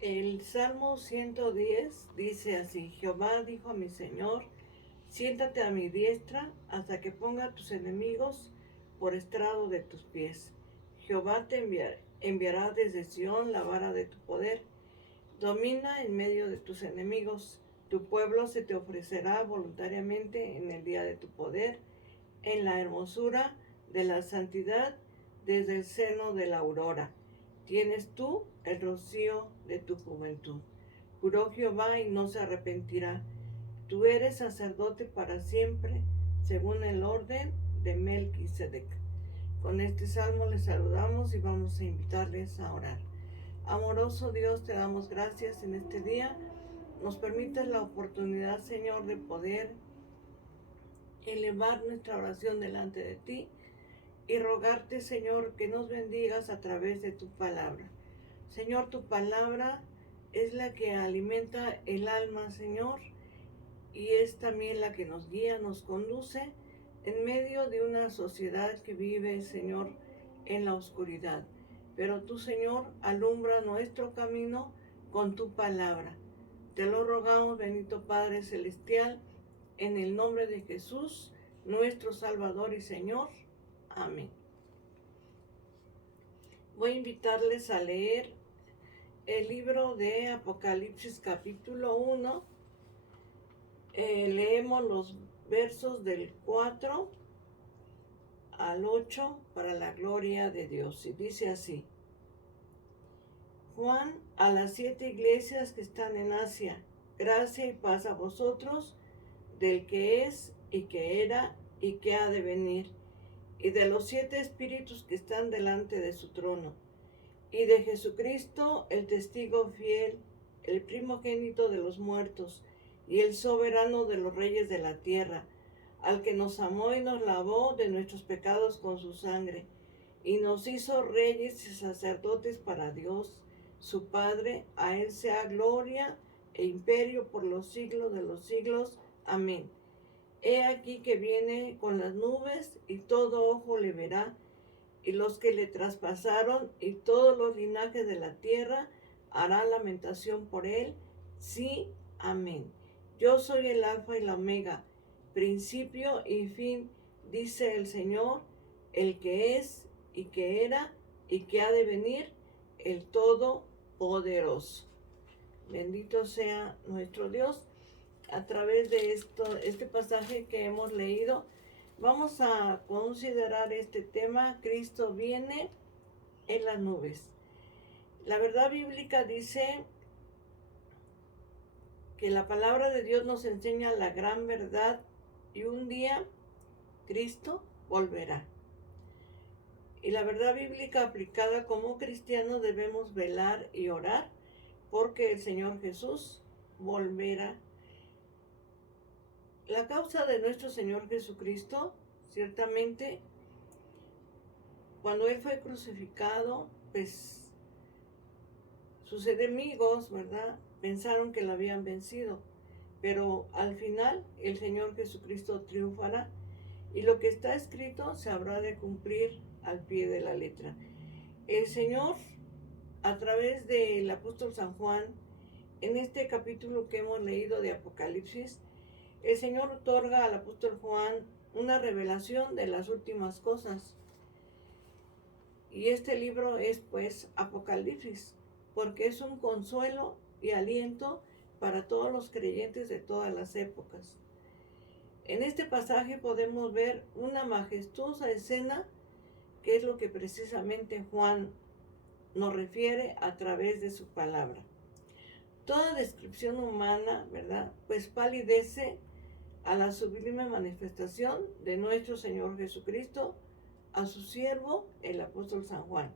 El Salmo 110 dice así: Jehová dijo a mi Señor, siéntate a mi diestra hasta que ponga a tus enemigos por estrado de tus pies. Jehová te enviará desde Sión la vara de tu poder. Domina en medio de tus enemigos. Tu pueblo se te ofrecerá voluntariamente en el día de tu poder, en la hermosura de la santidad, desde el seno de la aurora. Tienes tú el rocío de tu juventud. Juró Jehová y no se arrepentirá. Tú eres sacerdote para siempre, según el orden de Melquisedec. Con este salmo les saludamos y vamos a invitarles a orar. Amoroso Dios, te damos gracias en este día. Nos permites la oportunidad, Señor, de poder elevar nuestra oración delante de ti y rogarte, Señor, que nos bendigas a través de tu palabra. Señor, tu palabra es la que alimenta el alma, Señor, y es también la que nos guía, nos conduce en medio de una sociedad que vive, Señor, en la oscuridad. Pero tú, Señor, alumbra nuestro camino con tu palabra. Te lo rogamos, bendito Padre Celestial, en el nombre de Jesús, nuestro Salvador y Señor. Amén. Voy a invitarles a leer el libro de Apocalipsis capítulo 1. Leemos los versos del 4 al 8 para la gloria de Dios. Y dice así: Juan, a las 7 iglesias que están en Asia, gracia y paz a vosotros, del que es y que era y que ha de venir, y de los 7 espíritus que están delante de su trono, y de Jesucristo, el testigo fiel, el primogénito de los muertos, y el soberano de los reyes de la tierra, al que nos amó y nos lavó de nuestros pecados con su sangre, y nos hizo reyes y sacerdotes para Dios, su Padre. A él sea gloria e imperio por los siglos de los siglos. Amén. He aquí que viene con las nubes, y todo ojo le verá, y los que le traspasaron, y todos los linajes de la tierra harán lamentación por él. Sí, amén. Yo soy el alfa y la omega, principio y fin, dice el Señor, el que es y que era y que ha de venir, el Todopoderoso. Bendito sea nuestro Dios. A través de este pasaje que hemos leído, vamos a considerar este tema: Cristo viene en las nubes. La verdad bíblica dice que la palabra de Dios nos enseña la gran verdad, y un día Cristo volverá. Y la verdad bíblica aplicada como cristianos, debemos velar y orar porque el Señor Jesús volverá. La causa de nuestro Señor Jesucristo, ciertamente, cuando Él fue crucificado, pues sus enemigos, ¿verdad?, pensaron que lo habían vencido. Pero al final el Señor Jesucristo triunfará, y lo que está escrito se habrá de cumplir al pie de la letra. El Señor, a través del apóstol San Juan, en este capítulo que hemos leído de Apocalipsis, el Señor otorga al apóstol Juan una revelación de las últimas cosas. Y este libro es pues Apocalipsis, porque es un consuelo y aliento para todos los creyentes de todas las épocas. En este pasaje podemos ver una majestuosa escena, que es lo que precisamente Juan nos refiere a través de su palabra. Toda descripción humana, ¿verdad?, pues palidece a la sublime manifestación de nuestro Señor Jesucristo a su siervo, el apóstol San Juan.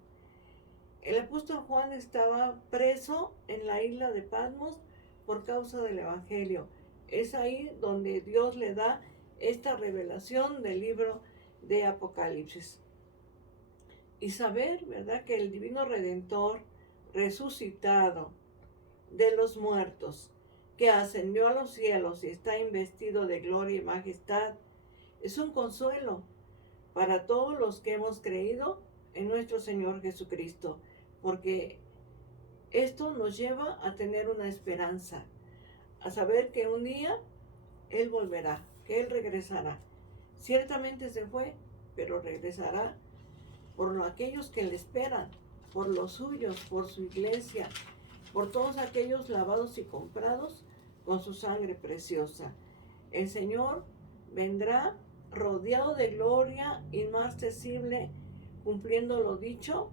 El apóstol Juan estaba preso en la isla de Patmos por causa del Evangelio. Es ahí donde Dios le da esta revelación del libro de Apocalipsis. Y saber, ¿verdad?, que el divino Redentor resucitado de los muertos, que ascendió a los cielos y está investido de gloria y majestad, es un consuelo para todos los que hemos creído en nuestro Señor Jesucristo, porque Esto nos lleva a tener una esperanza, a saber que un día Él volverá, que Él regresará. Ciertamente se fue, pero regresará por aquellos que le esperan, por los suyos, por su iglesia, por todos aquellos lavados y comprados con su sangre preciosa. El Señor vendrá rodeado de gloria inmarcesible, cumpliendo lo dicho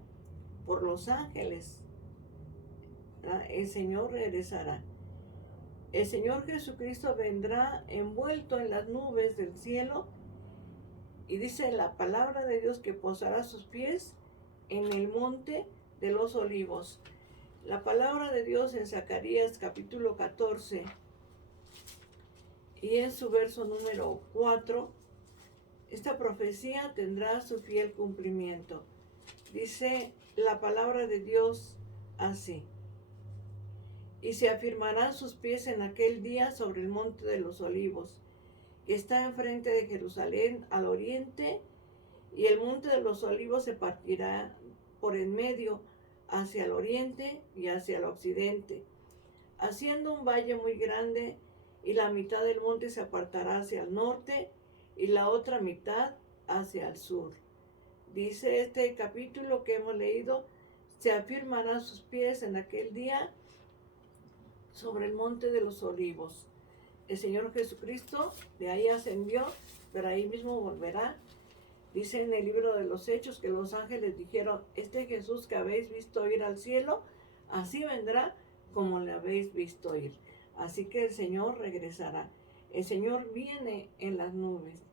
por los ángeles. El Señor regresará. El Señor Jesucristo vendrá envuelto en las nubes del cielo, y dice la palabra de Dios que posará sus pies en el monte de los olivos. La palabra de Dios en Zacarías capítulo 14 y en su verso número 4, esta profecía tendrá su fiel cumplimiento. Dice la palabra de Dios así: y se afirmarán sus pies en aquel día sobre el monte de los olivos, que está enfrente de Jerusalén al oriente, y el monte de los olivos se partirá por en medio hacia el oriente y hacia el occidente, haciendo un valle muy grande, y la mitad del monte se apartará hacia el norte y la otra mitad hacia el sur. Dice este capítulo que hemos leído: se afirmarán sus pies en aquel día sobre el monte de los olivos. El Señor Jesucristo de ahí ascendió, pero ahí mismo volverá. Dice en el libro de los Hechos que los ángeles dijeron: este Jesús que habéis visto ir al cielo, así vendrá como le habéis visto ir. Así que el Señor regresará. El Señor viene en las nubes.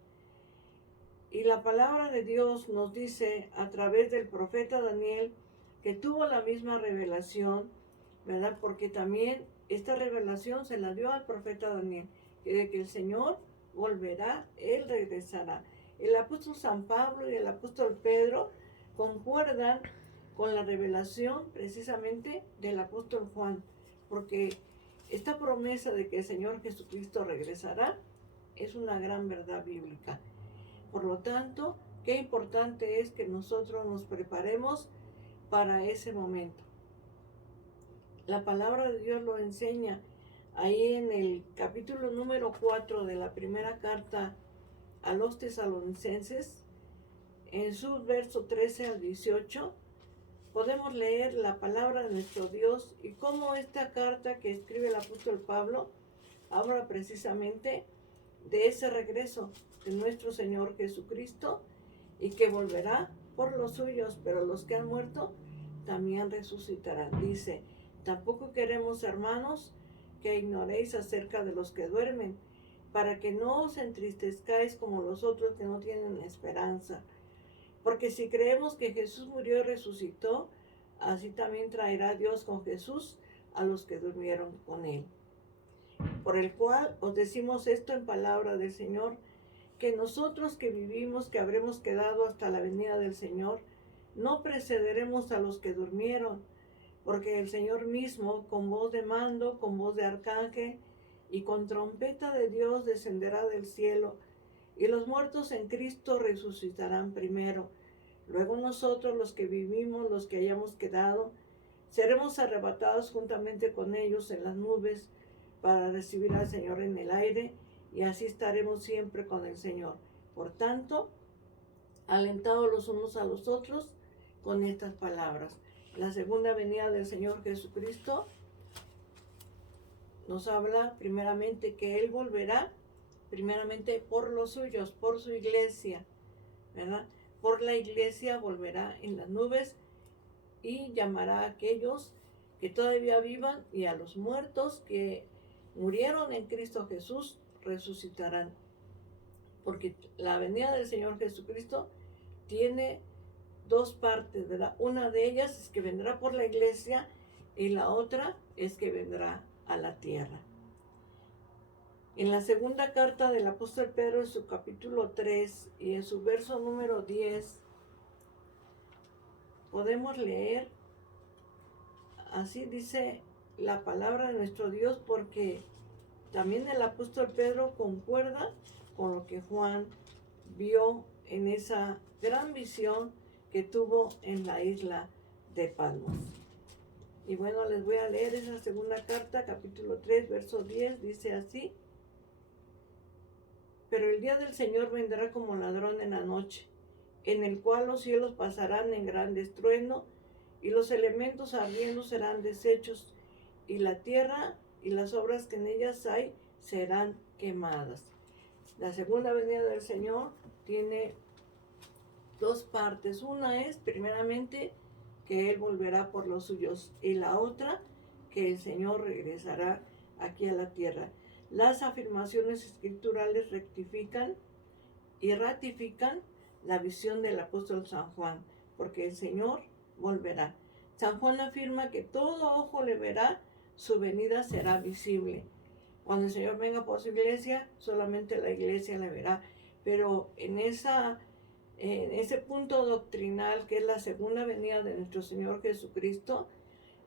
Y la palabra de Dios nos dice a través del profeta Daniel, que tuvo la misma revelación, ¿verdad? Porque también esta revelación se la dio al profeta Daniel, que de que el Señor volverá, Él regresará. El apóstol San Pablo y el apóstol Pedro concuerdan con la revelación precisamente del apóstol Juan, porque esta promesa de que el Señor Jesucristo regresará es una gran verdad bíblica. Por lo tanto, qué importante es que nosotros nos preparemos para ese momento. La palabra de Dios lo enseña ahí en el capítulo número 4 de la primera carta a los tesalonicenses, en sus versos 13 al 18, podemos leer la palabra de nuestro Dios y cómo esta carta que escribe el apóstol Pablo habla precisamente de ese regreso de nuestro Señor Jesucristo, y que volverá por los suyos, pero los que han muerto también resucitarán. Dice: tampoco queremos, hermanos, que ignoréis acerca de los que duermen, para que no os entristezcáis como los otros que no tienen esperanza. Porque si creemos que Jesús murió y resucitó, así también traerá Dios con Jesús a los que durmieron con él. Por el cual os decimos esto en palabra del Señor, que nosotros que vivimos, que habremos quedado hasta la venida del Señor, no precederemos a los que durmieron, porque el Señor mismo, con voz de mando, con voz de arcángel y con trompeta de Dios, descenderá del cielo, y los muertos en Cristo resucitarán primero. Luego nosotros, los que vivimos, los que hayamos quedado, seremos arrebatados juntamente con ellos en las nubes para recibir al Señor en el aire, y así estaremos siempre con el Señor. Por tanto, alentados los unos a los otros con estas palabras. La segunda venida del Señor Jesucristo nos habla primeramente que Él volverá, primeramente por los suyos, por su iglesia, ¿verdad? Por la iglesia volverá en las nubes y llamará a aquellos que todavía vivan, y a los muertos que murieron en Cristo Jesús resucitarán. Porque la venida del Señor Jesucristo tiene dos partes, ¿verdad? Una de ellas es que vendrá por la iglesia, y la otra es que vendrá a la tierra. En la segunda carta del apóstol Pedro, en su capítulo 3 y en su verso número 10, podemos leer: así dice la palabra de nuestro Dios, porque también el apóstol Pedro concuerda con lo que Juan vio en esa gran visión que tuvo en la isla de Patmos. Y bueno, les voy a leer esa segunda carta, capítulo 3, verso 10, dice así: pero el día del Señor vendrá como ladrón en la noche, en el cual los cielos pasarán en gran estruendo, y los elementos ardiendo serán deshechos, y la tierra y las obras que en ellas hay serán quemadas. La segunda venida del Señor tiene dos partes. Una es, primeramente, que Él volverá por los suyos, y la otra, que el Señor regresará aquí a la tierra. Las afirmaciones escriturales rectifican y ratifican la visión del apóstol San Juan, porque el Señor volverá. San Juan afirma que todo ojo le verá, su venida será visible. Cuando el Señor venga por su iglesia, solamente la iglesia le verá. Pero en ese punto doctrinal que es la segunda venida de nuestro Señor Jesucristo,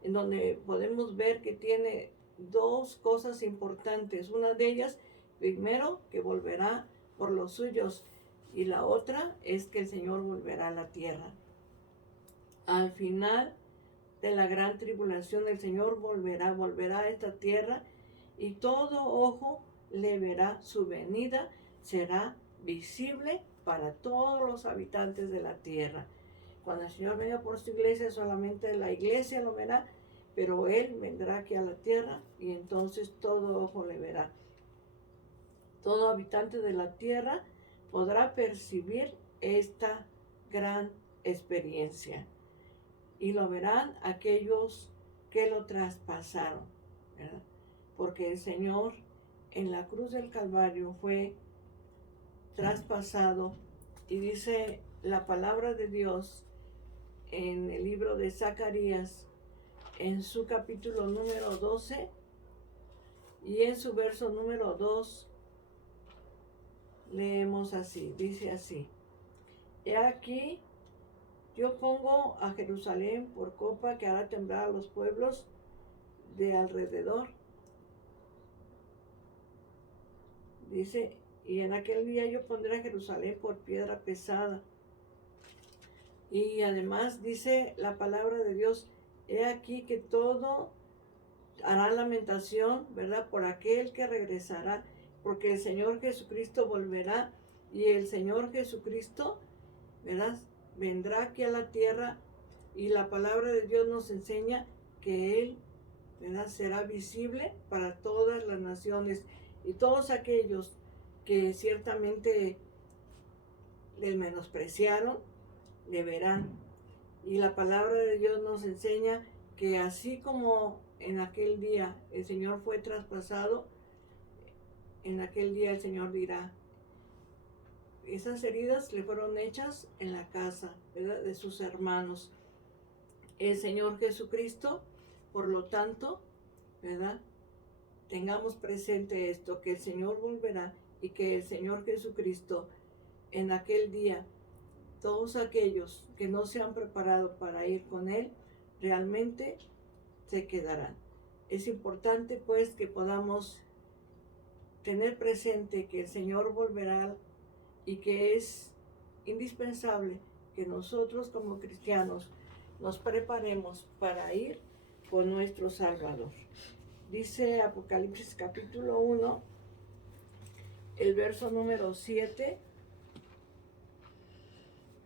en donde podemos ver que tiene dos cosas importantes. Una de ellas, primero, que volverá por los suyos, y la otra es que el Señor volverá a la tierra. Al final de la gran tribulación, el Señor volverá a esta tierra, y todo ojo le verá. Su venida será visible para todos los habitantes de la tierra. Cuando el Señor venga por su iglesia, solamente la iglesia lo verá, pero Él vendrá aquí a la tierra, y entonces todo ojo le verá. Todo habitante de la tierra podrá percibir esta gran experiencia, y lo verán aquellos que lo traspasaron, ¿verdad? Porque el Señor en la cruz del Calvario fue traspasado, y dice la palabra de Dios en el libro de Zacarías, en su capítulo número 12 y en su verso número 2, leemos así, dice así: he aquí, yo pongo a Jerusalén por copa que hará temblar a los pueblos de alrededor. Dice, y en aquel día yo pondré a Jerusalén por piedra pesada. Y además dice la palabra de Dios: he aquí que todo hará lamentación, ¿verdad?, por aquel que regresará, porque el Señor Jesucristo volverá, y el Señor Jesucristo, ¿verdad?, vendrá aquí a la tierra, y la palabra de Dios nos enseña que Él, ¿verdad?, será visible para todas las naciones, y todos aquellos que ciertamente le menospreciaron, le verán. Y la palabra de Dios nos enseña que así como en aquel día el Señor fue traspasado, en aquel día el Señor dirá: esas heridas le fueron hechas en la casa, ¿verdad?, de sus hermanos. El Señor Jesucristo, por lo tanto, ¿verdad?, tengamos presente esto, que el Señor volverá, y que el Señor Jesucristo en aquel día, todos aquellos que no se han preparado para ir con Él, realmente se quedarán. Es importante pues que podamos tener presente que el Señor volverá, y que es indispensable que nosotros como cristianos nos preparemos para ir con nuestro Salvador. Dice Apocalipsis capítulo 1, el verso número 7,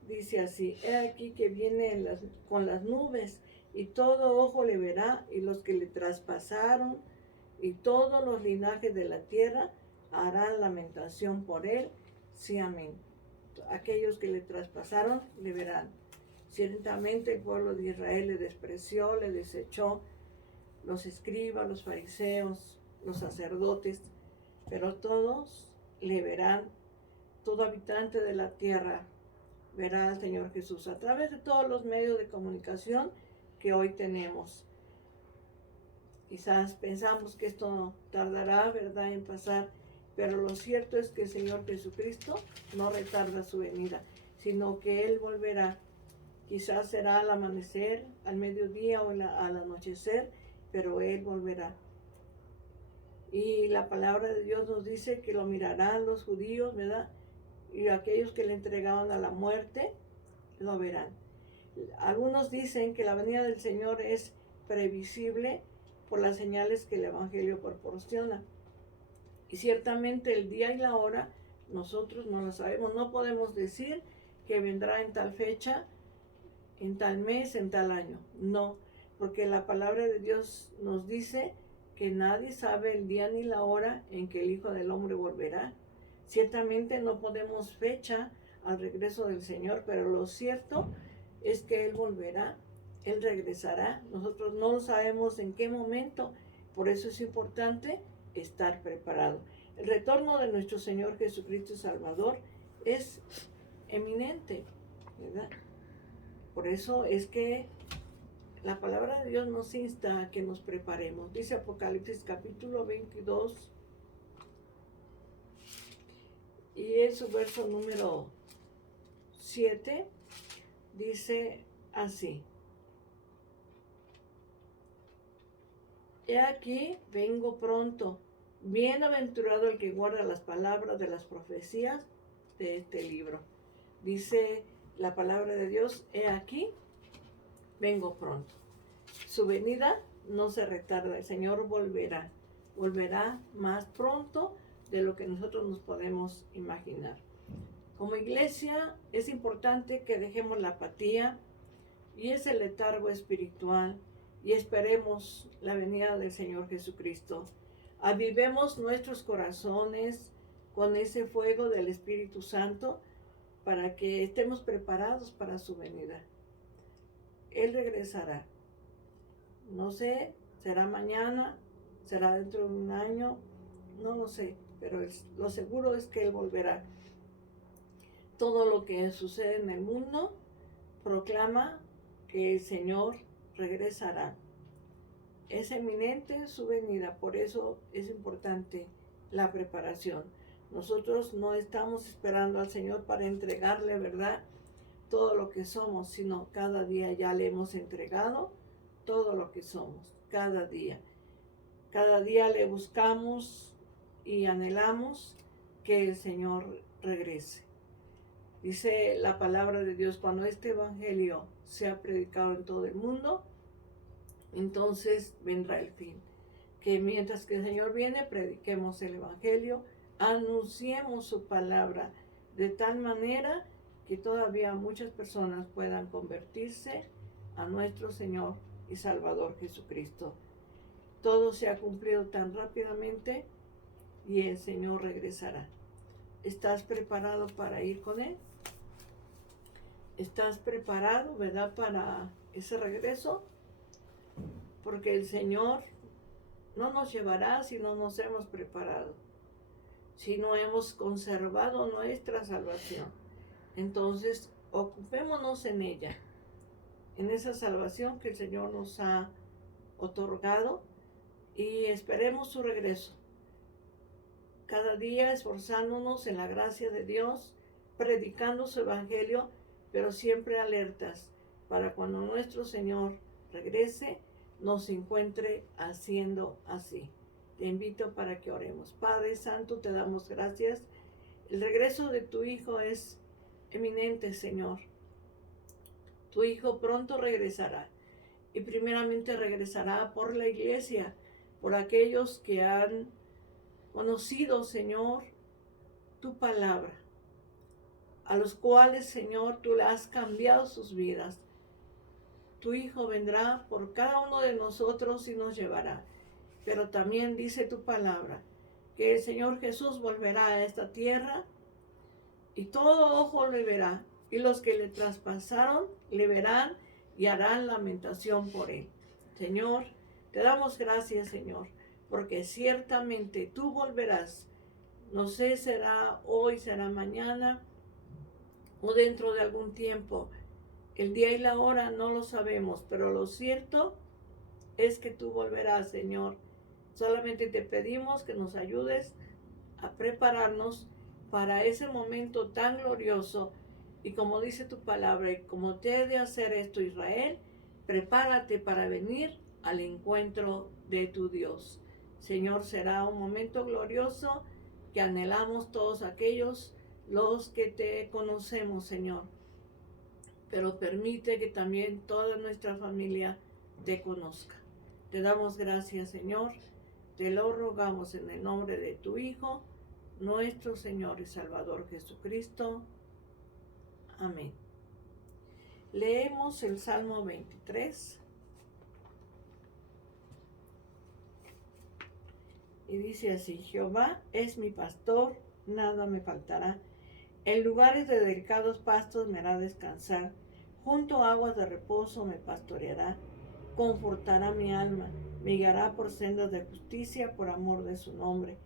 dice así: he aquí que viene con las nubes, y todo ojo le verá, y los que le traspasaron, y todos los linajes de la tierra harán lamentación por él. Sí, amén. Aquellos que le traspasaron le verán. Ciertamente el pueblo de Israel le despreció, le desechó, los escribas, los fariseos, los sacerdotes, pero todos le verán. Todo habitante de la tierra verá al Señor Jesús a través de todos los medios de comunicación que hoy tenemos. Quizás pensamos que esto tardará, ¿verdad?, en pasar, pero lo cierto es que el Señor Jesucristo no retarda su venida, sino que Él volverá. Quizás será al amanecer, al mediodía o al anochecer, pero Él volverá. Y la palabra de Dios nos dice que lo mirarán los judíos, ¿verdad?, y aquellos que le entregaron a la muerte lo verán. Algunos dicen que la venida del Señor es previsible por las señales que el Evangelio proporciona. Y ciertamente el día y la hora nosotros no lo sabemos. No podemos decir que vendrá en tal fecha, en tal mes, en tal año. No, porque la palabra de Dios nos dice que nadie sabe el día ni la hora en que el Hijo del Hombre volverá. Ciertamente no ponemos fecha al regreso del Señor, pero lo cierto es que Él volverá, Él regresará. Nosotros no lo sabemos en qué momento, por eso es importante estar preparado. El retorno de nuestro Señor Jesucristo Salvador es eminente, ¿verdad? Por eso es que la palabra de Dios nos insta a que nos preparemos. Dice Apocalipsis capítulo 22 y en su verso número 7 dice así: He aquí, vengo pronto. Bienaventurado el que guarda las palabras de las profecías de este libro. Dice la palabra de Dios: he aquí, vengo pronto. Su venida no se retarda. El Señor volverá. Volverá más pronto de lo que nosotros nos podemos imaginar. Como iglesia es importante que dejemos la apatía y ese letargo espiritual y esperemos la venida del Señor Jesucristo. Avivemos nuestros corazones con ese fuego del Espíritu Santo para que estemos preparados para su venida. Él regresará. No sé, será mañana, será dentro de un año, no lo sé, pero lo seguro es que Él volverá. Todo lo que sucede en el mundo proclama que el Señor regresará. Es eminente su venida, por eso es importante la preparación. Nosotros no estamos esperando al Señor para entregarle, ¿verdad?, todo lo que somos, sino cada día ya le hemos entregado todo lo que somos, cada día. Cada día le buscamos y anhelamos que el Señor regrese. Dice la palabra de Dios: cuando este evangelio sea predicado en todo el mundo, entonces vendrá el fin. Que mientras que el Señor viene, prediquemos el evangelio, anunciemos su palabra de tal manera que todavía muchas personas puedan convertirse a nuestro Señor y Salvador Jesucristo. Todo se ha cumplido tan rápidamente y el Señor regresará. ¿Estás preparado para ir con Él? ¿Estás preparado, verdad, para ese regreso? Porque el Señor no nos llevará si no nos hemos preparado, si no hemos conservado nuestra salvación. Entonces, ocupémonos en ella, en esa salvación que el Señor nos ha otorgado, y esperemos su regreso. Cada día esforzándonos en la gracia de Dios, predicando su evangelio, pero siempre alertas para cuando nuestro Señor regrese, nos encuentre haciendo así. Te invito para que oremos. Padre Santo, te damos gracias. El regreso de tu Hijo es eminente, Señor. Tu Hijo pronto regresará, y primeramente regresará por la iglesia, por aquellos que han conocido, Señor, tu palabra, a los cuales, Señor, tú le has cambiado sus vidas. Tu Hijo vendrá por cada uno de nosotros y nos llevará. Pero también dice tu palabra que el Señor Jesús volverá a esta tierra y todo ojo le verá, y los que le traspasaron le verán y harán lamentación por él. Señor, te damos gracias, Señor, porque ciertamente tú volverás. No sé, será hoy, será mañana o dentro de algún tiempo. El día y la hora no lo sabemos, pero lo cierto es que tú volverás, Señor. Solamente te pedimos que nos ayudes a prepararnos para ese momento tan glorioso. Y como dice tu palabra, y como te he de hacer esto, Israel, prepárate para venir al encuentro de tu Dios. Señor, será un momento glorioso que anhelamos todos aquellos los que te conocemos, Señor. Pero permite que también toda nuestra familia te conozca. Te damos gracias, Señor. Te lo rogamos en el nombre de tu Hijo, nuestro Señor y Salvador Jesucristo. Amén. Leemos el Salmo 23. Y dice así: Jehová es mi pastor, nada me faltará. En lugares de delicados pastos me hará descansar. Junto a aguas de reposo me pastoreará. Confortará mi alma. Me guiará por sendas de justicia por amor de su nombre.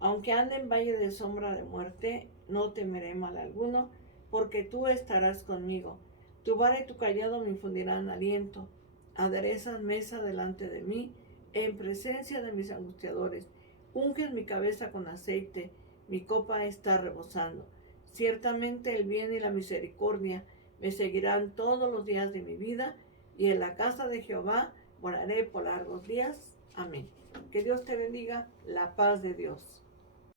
Aunque ande en valle de sombra de muerte, no temeré mal alguno, porque tú estarás conmigo. Tu vara y tu cayado me infundirán aliento. Aderezas mesa delante de mí, en presencia de mis angustiadores. Unges mi cabeza con aceite, mi copa está rebosando. Ciertamente el bien y la misericordia me seguirán todos los días de mi vida, y en la casa de Jehová moraré por largos días. Amén. Que Dios te bendiga, la paz de Dios.